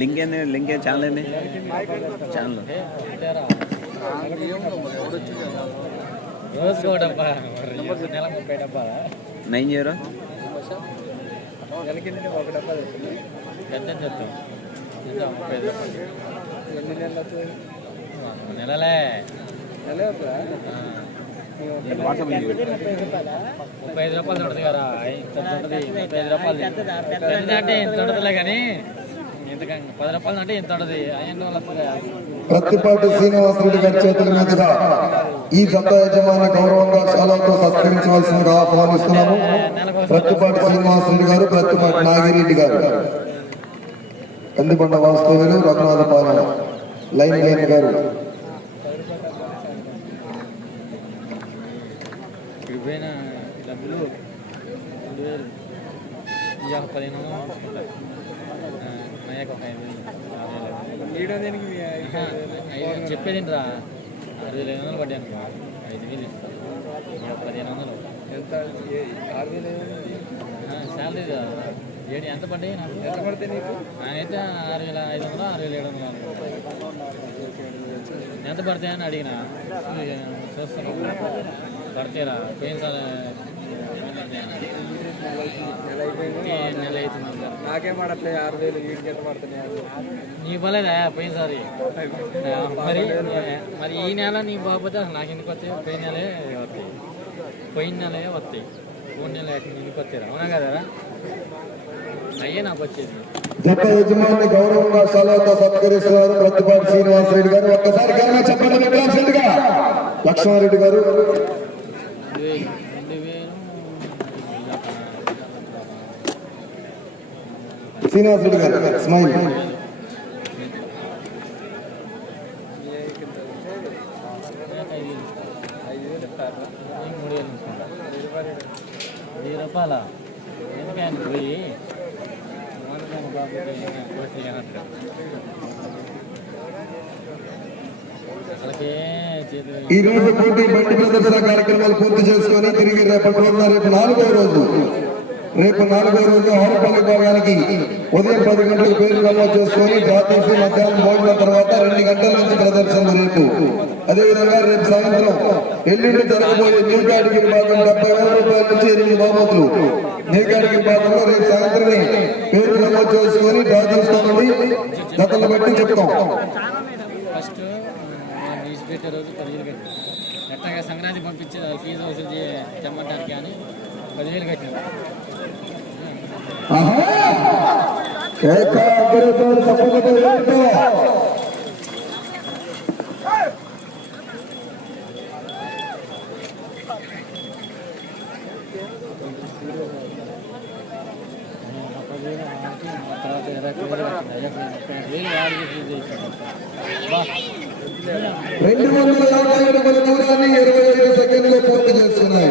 Link ఏంది? Link ఏ channel ఏంది ఛానల్ రోజుకో డబ్బా? నెల ముప్పై డబ్బా నైన్ జీరో నెలలు. నెలే ముప్పై ఐదు రూపాయలు ఉంటుంది కదా ఇంత ఉంటుంది ముప్పై ఐదు రూపాయలు పెద్దది అంటే ఇంత ఉంటుందిలే కానీ ఇంత పది రూపాయలు అంటే ఇంత ఉంటుంది అయ్యండి వాళ్ళు ప్రత్తిపాటి శ్రీనివాసరెడ్డి గారి చేతుల మీదుగా ఈ జత యజమాని గౌరవంగా చాలాతో సత్కరించవలసిందిగా ఆహ్వానిస్తున్నాము. ప్రత్తిపాటి శ్రీనివాసరెడ్డి గారు ప్రత్తిపాటి నాగిరెడ్డి గారు. కందికొండ వాస్తవ్యులు రఘునాథపాలెం లైన్ లైన్ గారు ఇక్కడ పోయిన డబ్బులు రెండు వేలు ఒక ఐదు వేలు ఆరు వేలు. ఐదు వందలు పడ్డాయి అనుకో ఐదు వేలు ఇస్తాను పదిహేను వందలు. ఎంత? ఆరు వేలు? శాలరీ ఏడు ఎంత పడ్డాయి నాకు? ఎంత పడితే నీకు? అయితే ఆరు వేల ఐదు వందలు ఆరు వేల ఏడు వందలు. ఎంత పడతాయని అడిగిన? చూస్తున్నాం. పడతాయిరా. పోయినసారి నెల అయిపోయింది నెల అవుతుంది. నాకేం పడట్లే ఆరు వేలు వీడికి ఎంత పడుతున్నాయి? నీ పలేదా పోయినసారి. మరి మరి ఈ నెల నీ అసలు నాకు ఎందుకు వస్తాయి? పోయిన నెలే వస్తాయి. పోయిన నెలే వస్తాయి. మూడు నెలలు ఎందుకు వస్తాయి అవునా కదా అయ్యే నాకు వచ్చేది. జత యజమాని గౌరవంగా శాలతో సత్కరిస్తున్నారు. ప్రత్తిపాటి శ్రీనివాసరెడ్డి గారు. ఒక్కసారి చెప్పండి విక్రమరెడ్డిగా లక్ష్మారెడ్డి గారు రెండు వేలు రెండు వేలు శ్రీనివాసరెడ్డి గారు స్మైల్ ఐదు వేలు ఐదు వేలు ఇస్తారు ఈ మూడు వేలు తీసుకుంటా వెయ్యి రూపాయల ఎందుకంటే పోయి మనదాని బాబు కోటి శ్రీనివాస్ రెడ్డి గారు స్మైల్ ఈ రోజు పోటీ బండి ప్రదర్శన కార్యక్రమాలు పూర్తి చేసుకొని తిరిగి రేపటి రోజున రేపు నాలుగో రోజు. రేపు నాలుగో రోజు ఆరుపల్లి భాగానికి ఉదయం పది గంటలకు పేరు నమోదు చేసుకొని జాతీయ మధ్యాహ్నం భోజనం తర్వాత రెండు గంటల నుంచి ప్రదర్శన రేపు. అదేవిధంగా రేపు సాయంత్రం ఎల్లుండి జరగబోయే న్యూ కేటగిరీ భాగం డెబ్బై వేల రూపాయల నుంచి ఎనిమిది బహుమతులు. న్యూ కేటగిరీ భాగంలో రేపు సాయంత్రమే పేరు నమోదు చేసుకొని డ్రా గతలు బట్టి చెప్తాం. సంక్రాంతి పంపించి ఫీజు వసూలు చే కానీ ఆహా! కేక అగ్రతో తప్పకుండా ఏంటో? పదివేలు వాడికి తర్వాత ఇరవై వేలు కట్టింది అయ్యాక ముప్పై ఐదు వేలు వాడికి ఫీజు ఇచ్చాను బా రెండు వందల యాభై అడుగుల దూరాన్ని ఇరవై ఐదు సెకండ్లు పూర్తి చేస్తున్నాయి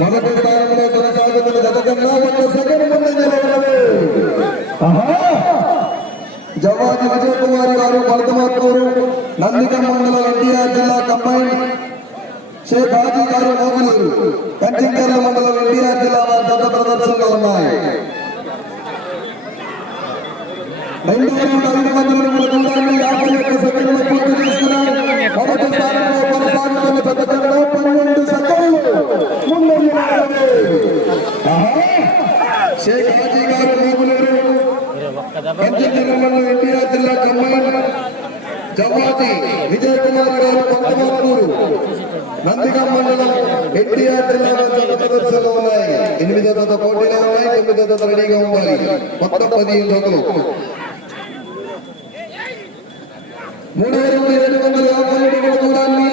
మొదటి స్థానంలో కొనసాగుతున్న గత కన్నా ఒక సెకండ్ ముందు నిలబడదు ఆహా! జవాజీ విజయ్ కుమార్ గారు బల్దమార్పూరు నందిగం మండలం ఎన్టీఆర్ జిల్లా కంబైన్ షేక్ హాజీ గారు మోగులూరు కంచికర్ల మండలం ఎన్టీఆర్ జిల్లా వారి గత ప్రదర్శనలో ఉన్నాయి. రెండు వేల ఐదు వందల అడుగుల దూరాన్ని యాభై ఒక్క సెకండ్లు పూర్తి చేసుకున్నారు. మొదటి స్థానంలో కొనసాగుతున్న పథకంలో పన్నెండు సెకండ్లు ముందంజ షేక్ హాజీ గారు మోగులూరు ఒక్క దెబ్బ కంచికర్ల మండలం ఎన్టీఆర్ జిల్లా కంబైన్ జమాతి విజయ్ కుమార్ గారు కొత్తమూరు నందిగా మండలం ఎన్టీఆర్ జిల్లాలో జతపరిసలు ఉన్నాయి. ఎనిమిదో జత పోటీలో ఉన్నాయి తొమ్మిదో జత రెడీగా ఉండాలి. కొత్త పదిహేను జతలు. మూడు వేల ఇరవై రెండు వందల యాభై అడుగుల దూరాన్ని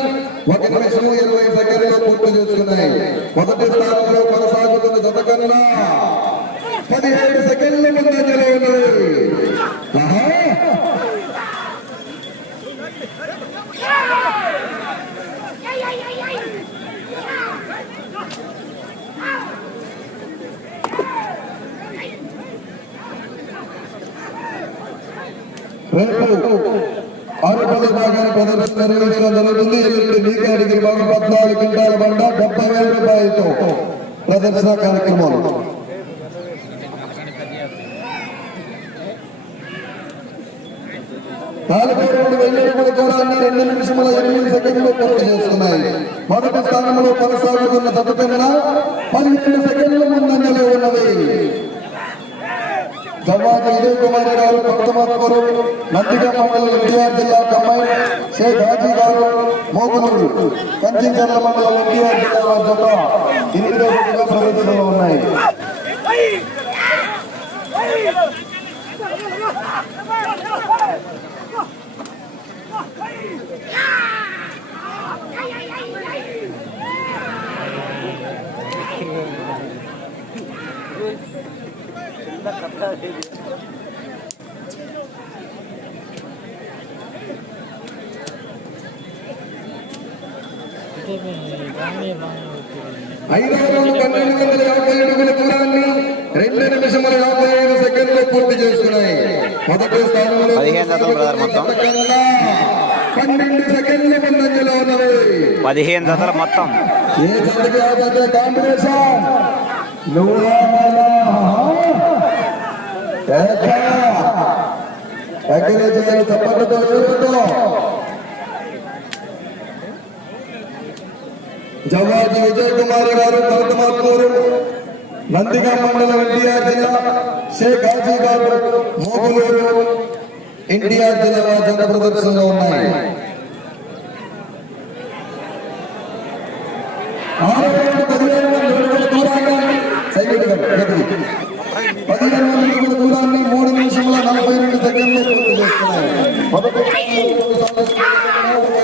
ఒక నిమిషం ఇరవై సెకండ్లో పూర్తి చేసుకున్నాయి. మొదటి స్థానంలో కొనసాగుతున్న జతకన్నా పదిహేడు సెకండ్ల ముందంజలో ఉన్నారు రేపు భాగాన్ని ప్రదర్శన నిర్వహించడం జరుగుతుంది ఎల్లుండి నీకాడి పద్నాలుగు క్వింటాల బండ డెబ్బై వేల రూపాయలతో ప్రదర్శన కార్యక్రమం నాలుగో రెండు వెయ్యి రెండు నిమిషముల ఎనిమిది సెకండ్లు పూర్తి చేస్తున్నాయి మొదటి స్థానంలో కొనసాగుతున్న జత కన్నా సెకండ్లు సెకండ్ల ముందంజలో ఉన్నవి జవాజు విజయ్ కుమార్ గారు నందిగా మండలం ఎన్టీఆర్ జిల్లా కమ్మాయి షేక్ హాజీ గారు మోగునూరు కంచించర్ల మండలం ఎన్టీఆర్ జిల్లా జత ఎనిమిదో జతగా ప్రదర్శనలో ఉన్నాయి బాగానే బాగానే ఐదు రౌండ్ పన్నెండు వందల యాభై అడుగుల దూరాన్ని రెండు నిమిషముల యాభై ఐదు సెకండ్లు పూర్తి చేసుకున్నాయి మొదటి స్థానంలో పదిహేను జతలు మొత్తం. పన్నెండు సెకండ్ల ముందంజలో ఉన్నవి పదిహేను మొత్తం ఏ జతకి ఆ జత కాంబినేషన్ జవాజి విజయ్ కుమార్ గారు భరతమాత్మూరు నందిగా మండలం ఎన్టీఆర్ జిల్లా షేక్ హాజీ గారు మోగులూరు ఎన్టీఆర్ జిల్లా జత ప్రదర్శనలో ఉన్నాయి. పదిహేను వందల దూరాన్ని మూడు నిమిషంలో నలభై రెండు సెకండ్లు పూర్తి చేస్తున్నారు మొదటి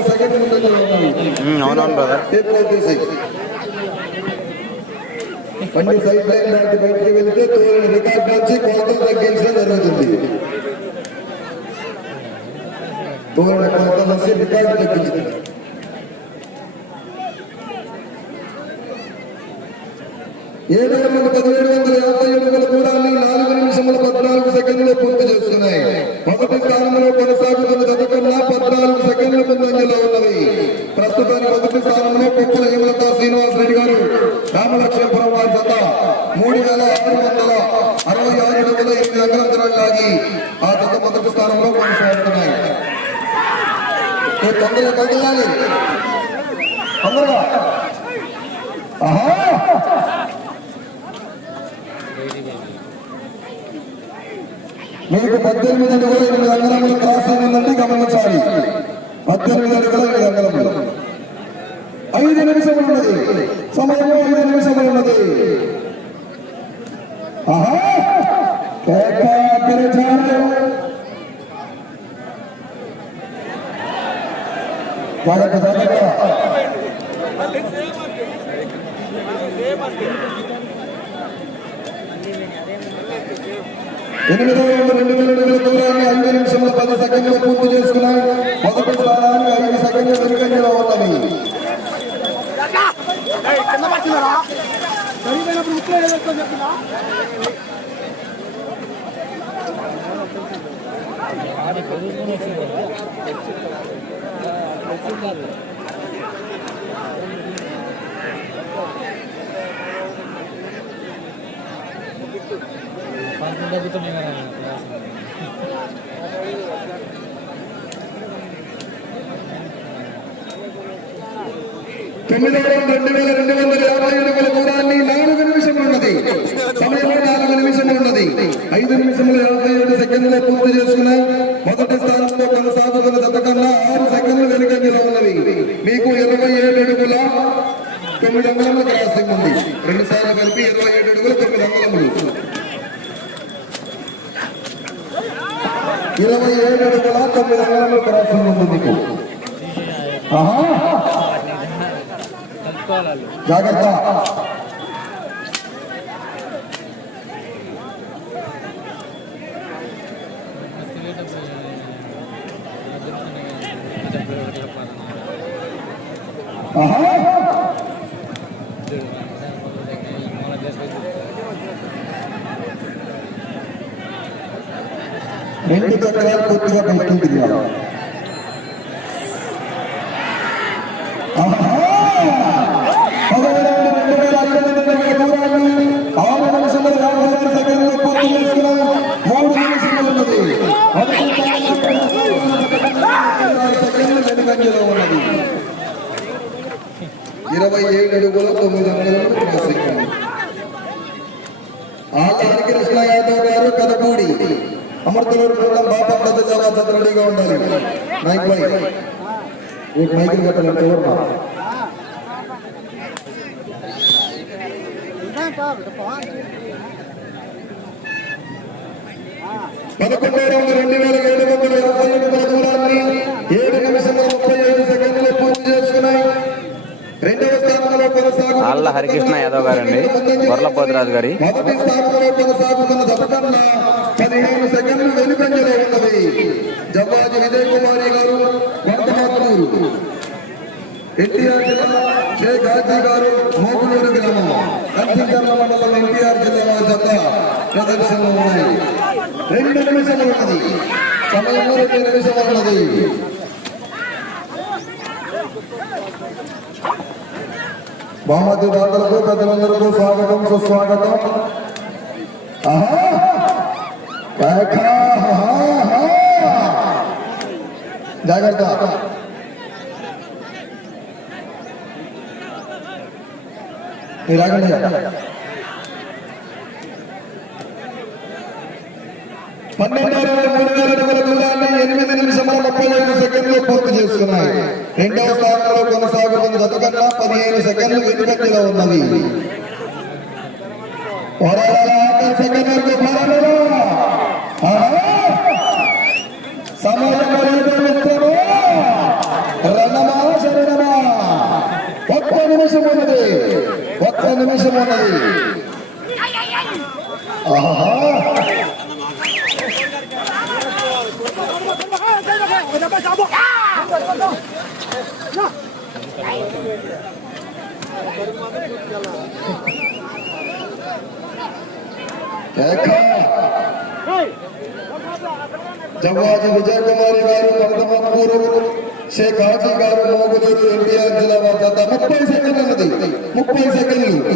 సెకండ్ ముందంజలో ఉన్నాయి ఉమ్, అవునవును బ్రదర్ బండి సైడ్ లైన్ దాటి బయటికి వెళ్తే తోలిన రికార్డ్ నుంచి కోతలు తగ్గించడం జరుగుతుంది తోలిన నుంచి రికార్డు ఏడు వందల పదిహేడు వందల యాభై దూరాన్ని నాలుగు నిమిషముల పద్నాలుగు సెకండ్లు పూర్తి చేస్తున్నాయి. మొదటి స్థానం కొనసాగుతున్న జత కన్నా పద్నాలుగు సెకండ్ల ముందంజలో ఉన్నది ప్రస్తుతానికి మొదటి స్థానంలో కుప్పల హేమలత శ్రీనివాస్ రెడ్డి గారు రామలక్ష్మీపురం వారి జత మూడు వేల ఆరు వందల అరవై ఆరు అడుగుల ఎనిమిది అంగళం దూరం లాగి ఆ జత మొదటి స్థానంలో కొనసాగుతున్నాయి మీరు తొందరగా. తొందరగాలి తొందరగా మీకు పద్దెనిమిది అడుగుల ఎనిమిది అంగళములు క్రాసింగ్ ఉందండి గమనించాలి. పద్దెనిమిది అడుగుల ఎనిమిది అంగళములు ఐదు నిమిషములు ఉన్నది. సమయం ఐదు నిమిషములు ఉన్నది. ఆహా! జాగ్రత్త జాగ్రత్త ఎనిమిదో వందల రెండు వేల అడుగుల దూరాన్ని ఐదు నిమిషంలో పది సెకండ్లు పూర్తి చేసుకున్నాయి మొదటి స్థానానికి ఐదు సెకండ్లు వెనుకంజలో ఉన్నవి పంట డబ్బుతున్నాయి కదా తొమ్మిది రెండు వేల రెండు వందల యాభై అడుగుల దూరాన్ని నాలుగు నిమిషములు ఉన్నది. సమయంలో నాలుగు నిమిషములు ఉన్నది ఐదు నిమిషముల యాభై ఏడు సెకండ్లో పూర్తి చేసుకున్నాయి మొదటి స్థానంలో కొనసాగుతున్న జత కన్నా ఆరు సెకండ్లు వెనుకంజలో ఉన్నవి మీకు ఇరవై ఏడు అడుగుల తొమ్మిది అంగుళముల క్రాసింగ్ ఉంది. రెండు సార్లు కలిపి ఇరవై ఏడు అడుగుల తొమ్మిది అంగుళములు ఇరవై ఏడు అడుగుల తొమ్మిది అంగుళముల క్రాసింగ్ ఉంది మీకు. జాగ్రత్త తిరిగేటప్పుడు దొరుకుతున్నాయి కదా డబ్బులు ఒకటి రూపాయలు. ఆహా చూడు, దాని వల్ల దగ్గర ఈ మూల దగ్గర రెండు చక్రాలు కొద్దిగా బయటకు తిరిగాడు ఆహా! పదహారు రెండు వేల ఐదు వందల దూరాన్ని ఆరు నిమిషముల యాభై ఐదు సెకండ్లు పూర్తి చేసుకున్నాం. మూడు నిమిషములు ఉన్నది. పదకొండు సెకండ్లు వెనుకంజలో ఉన్నది ఇరవై ఏడు అడుగుల తొమ్మిది వందల క్రాసింగ్ ఆచార్య కృష్ణ యాదవ్ గారు కదపూడి అమృతలూరు మండలం బాపట్ల జిల్లా వాసత రెడీగా ఉండాలి. మైక్ బై రేపు మైకులు కట్టాలంటే ఎవరు పదకొండు వందల రెండు వేల ఏడు వందల యాభై ఏడు పదమూడాన్ని ఏడు నిమిషంలో ముప్పై ఐదు సెకండ్లు పూర్తి చేసుకున్నాయి రెండవ స్థానంలో కొనసాగు ఆళ్ళ హరికృష్ణ యాదవ్ గారండి గొర్లపోతురాజు గారి కుమారి గారు. వర్ధమాత్మూరు ఎన్టీఆర్ జిల్లా షేక్ హాజీ గారు మోగులూరు గ్రామం మండలం ఎన్టీఆర్ జిల్లా జత ఉన్నాయి రెండు నిమిషాలు ఉన్నది సమయంలో రెండు నిమిషాలు ఉన్నది బహుమతి దాతలకు పెద్దలందరికీ స్వాగతం సుస్వాగతం. జాగ్రత్త. మీరు పన్నెండు వేల మూడు వేల ఎనిమిది నిమిషముల ముప్పై ఐదు సెకండ్లు పూర్తి చేస్తున్నాయి రెండవ స్థానంలో కొనసాగుతున్న గత కన్నా పదిహేను సెకండ్లు వెనుకంజలో ఉన్నది. ఒక్క నిమిషం ఉన్నది ఒక్క నిమిషం ఉన్నది ఆహా. కేక. జవ్వాజి విజయ్ కుమారి గారు వర్ధమానూరు షేక్ హాజీ గారు మోగులూరు ఎన్టీఆర్ జిల్లా వద్ద ముప్పై సెకండ్లు ఉన్నది ముప్పై సెకండ్లు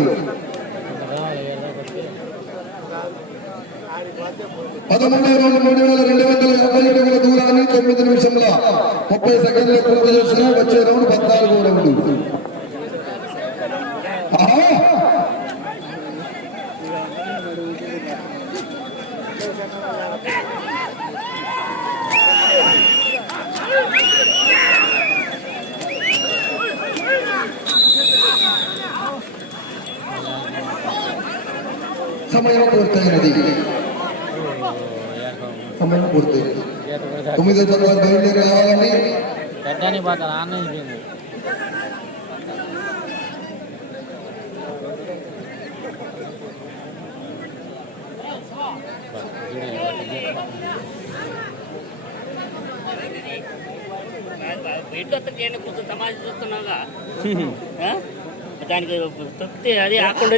పదమూడు రోజు మూడు వేల రెండు వందల యాభై అడుగుల దూరాన్ని తొమ్మిది నిమిషంలో ముప్పై సెకండ్లు పూర్తి చేసిన వచ్చే రౌండ్ పద్నాలుగు రౌండ్ ఆహా! సమయం పూర్తయినది సమయం పూర్తయింది తొమ్మిదో తరగతి బయలుదేరి రావాలండి పెద్దని అన్న అయిపోయింది ఇంట్లో నేను కొంచెం సమాజం చూస్తున్నావుగా? దానికి తొక్కితే అది ఆకుండా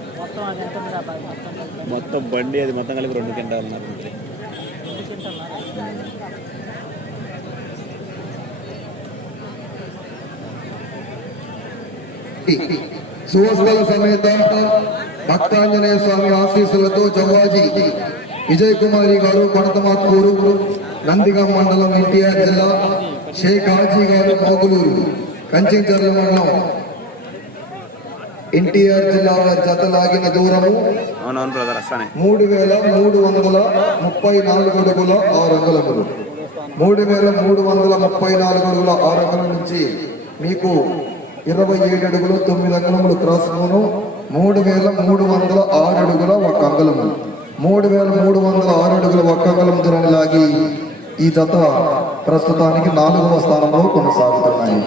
మొత్తం బండి అది మొత్తం కలిపి రెండు క్వింటాలు ఉన్నారు? సువస్కల సమేత భక్తాంజనేయ స్వామి ఆశీస్సులతో జవాజీ విజయ్ కుమారి గారు కొనతమాత్కూరు నందిగం మండలం ఎన్టీఆర్ జిల్లా షేక్ హాజీ గారు మోగులూరు. కంచెంచర్ల మండలం ఎన్టీఆర్ జిల్లా వారి జత లాగిన దూరము మూడు వేల మూడు వందల ముప్పై నాలుగు అడుగుల ఆరు అంగుళములు మూడు వేల మూడు వందల ముప్పై నాలుగు అడుగుల ఆరు అంగుళం నుంచి మీకు ఇరవై ఏడు అడుగులు తొమ్మిది అంగుళములు క్రాస్ మూను మూడు వేల మూడు వందల ఆరు అడుగుల ఒక అంగుళము మూడు వేల మూడు వందల ఆరు అడుగుల ఒక అంగుళం దూరం లాగి ఈ జత ప్రస్తుతానికి నాలుగవ స్థానంలో కొనసాగుతున్నాయి.